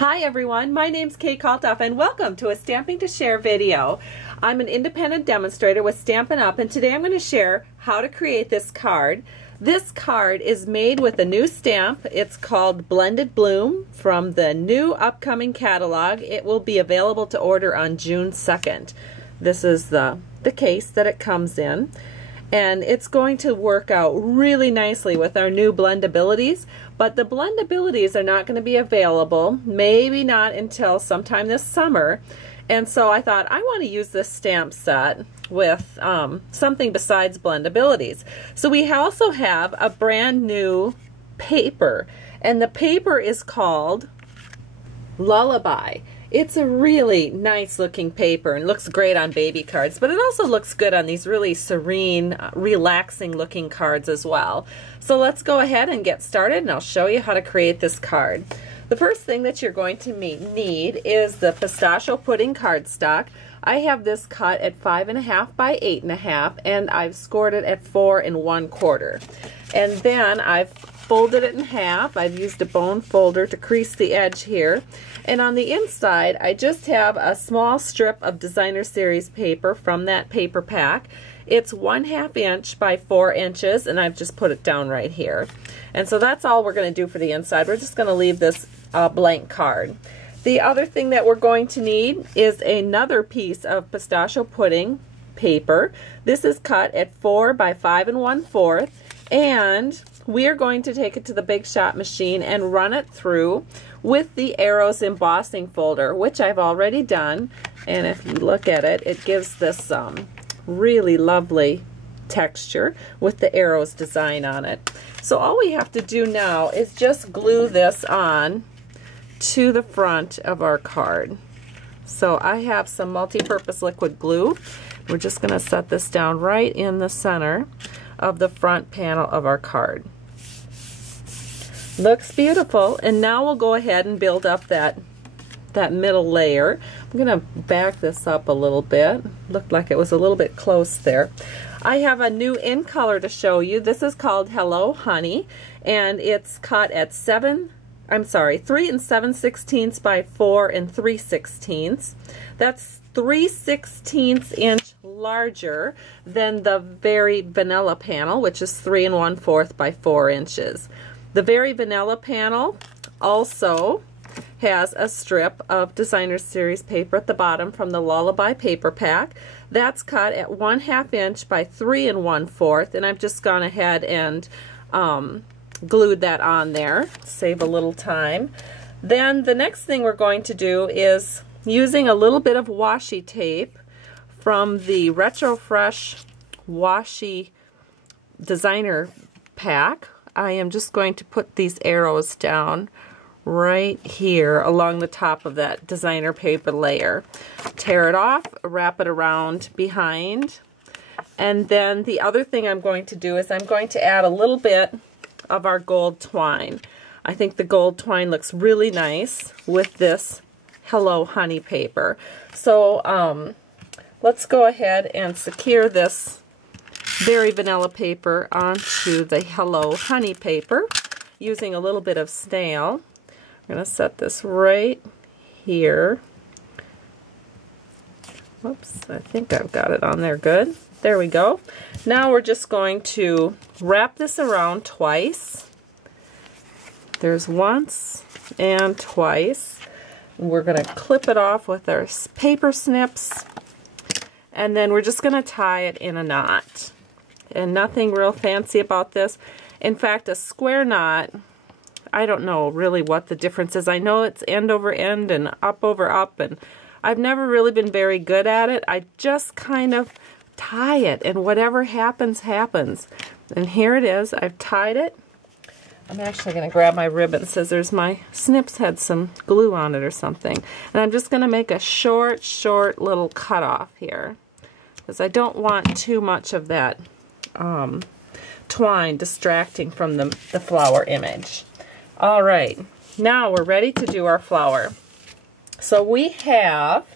Hi everyone, my name's Kay Kalthoff and welcome to a Stamping to Share video. I'm an independent demonstrator with Stampin' Up! And today I'm going to share how to create this card. This card is made with a new stamp. It's called Blended Bloom from the new upcoming catalog. It will be available to order on June 2nd. This is the case that it comes in. And it's going to work out really nicely with our new blendabilities, but the blendabilities are not going to be available, maybe not until sometime this summer. And so I thought I want to use this stamp set with something besides blendabilities. So we also have a brand new paper, and the paper is called Lullaby. It's a really nice looking paper and looks great on baby cards, but it also looks good on these really serene, relaxing looking cards as well. So let's go ahead and get started, and I'll show you how to create this card. The first thing that you're going to need is the pistachio pudding cardstock. I have this cut at 5.5 by 8.5, and I've scored it at 4 1/4. And then I've folded it in half. I've used a bone folder to crease the edge here. And on the inside, I just have a small strip of designer series paper from that paper pack. It's 1/2 inch by 4 inches, and I've just put it down right here. And so that's all we're going to do for the inside. We're just going to leave this blank card. The other thing that we're going to need is another piece of pistachio pudding paper. This is cut at 4 by 5 1/4, and we are going to take it to the Big Shot machine and run it through with the Arrows embossing folder, which I've already done. And if you look at it, it gives this really lovely texture with the Arrows design on it. So all we have to do now is just glue this on to the front of our card. So I have some multi-purpose liquid glue. We're just going to set this down right in the center of the front panel of our card. Looks beautiful, and now we'll go ahead and build up that middle layer. I'm going to back this up a little bit. Looked like it was a little bit close there. I have a new in color to show you. This is called Hello Honey, and it's cut at 3 7/16 by 4 3/16. That's 3/16 inch larger than the Very Vanilla panel, which is 3 1/4 by 4 inches. The Very Vanilla panel also has a strip of designer series paper at the bottom from the Lullaby paper pack. That's cut at 1/2 inch by 3 1/4, and I've just gone ahead and glued that on there, save a little time. Then the next thing we're going to do is, using a little bit of washi tape from the Retro Fresh washi designer pack, I am just going to put these arrows down right here along the top of that designer paper layer. Tear it off, wrap it around behind, and then the other thing I'm going to do is I'm going to add a little bit of our gold twine. I think the gold twine looks really nice with this Hello Honey paper. So let's go ahead and secure this Very Vanilla paper onto the Hello Honey paper using a little bit of snail. I'm going to set this right here. Whoops, I think I've got it on there good. There we go. Now we're just going to wrap this around twice. There's once and twice. We're going to clip it off with our paper snips, and then we're just going to tie it in a knot. And nothing real fancy about this. In fact, a square knot, I don't know really what the difference is. I know it's end over end and up over up, and I've never really been very good at it. I just kind of tie it, and whatever happens, happens. And here it is. I've tied it. I'm actually going to grab my ribbon scissors. My snips had some glue on it or something. And I'm just going to make a short little cutoff here, because I don't want too much of that twine distracting from the flower image. All right, now we're ready to do our flower. So we have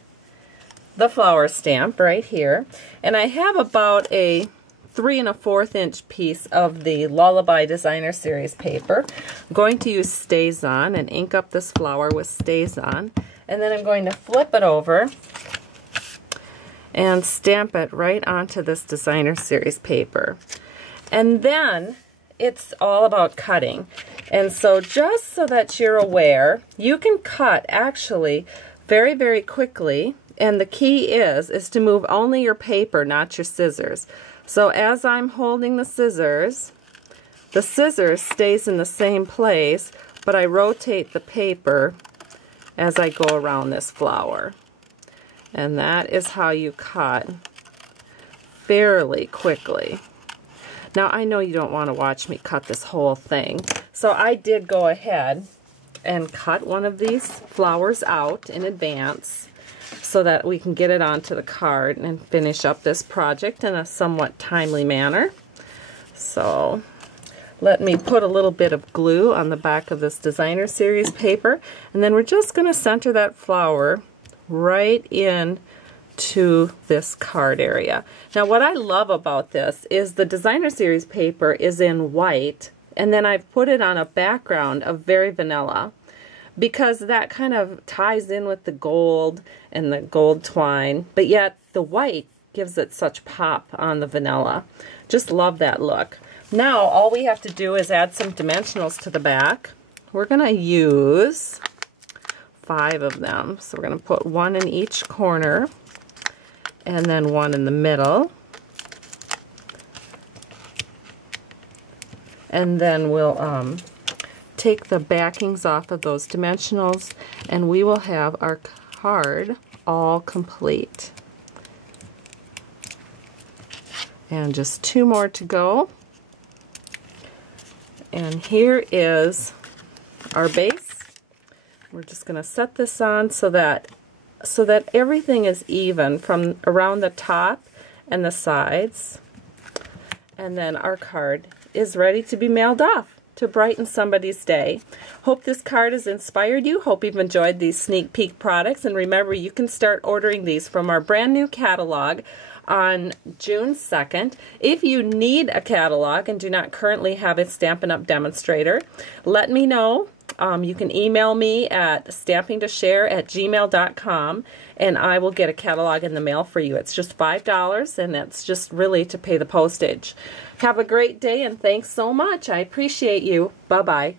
the flower stamp right here, and I have about a 3 1/4 inch piece of the Lullaby Designer Series paper. I'm going to use StazOn and ink up this flower with StazOn. And then I'm going to flip it over and stamp it right onto this Designer Series paper. And then it's all about cutting. And so just so that you're aware, you can cut actually very, very quickly. And the key is to move only your paper, not your scissors. So as I'm holding the scissors stays in the same place, but I rotate the paper as I go around this flower. And that is how you cut fairly quickly. Now I know you don't want to watch me cut this whole thing, so I did go ahead and cut one of these flowers out in advance so that we can get it onto the card and finish up this project in a somewhat timely manner. So let me put a little bit of glue on the back of this Designer Series paper, and then we're just going to center that flower right in to this card area. Now what I love about this is the Designer Series paper is in white, and then I've put it on a background of very vanilla, because that kind of ties in with the gold and the gold twine, but yet the white gives it such pop on the vanilla. Just love that look. Now all we have to do is add some dimensionals to the back. We're going to use 5 of them. So we're going to put 1 in each corner and then 1 in the middle. And then we'll take the backings off of those dimensionals, and we will have our card all complete. And just 2 more to go. And here is our base. We're just going to set this on so that everything is even from around the top and the sides. And then our card is ready to be mailed off to brighten somebody's day. Hope this card has inspired you. Hope you've enjoyed these sneak peek products. And remember, you can start ordering these from our brand new catalog on June 2nd. If you need a catalog and do not currently have a Stampin' Up! Demonstrator, let me know. You can email me at stampingtoshare@gmail.com, and I will get a catalog in the mail for you. It's just $5, and that's just really to pay the postage. Have a great day, and thanks so much. I appreciate you. Bye-bye.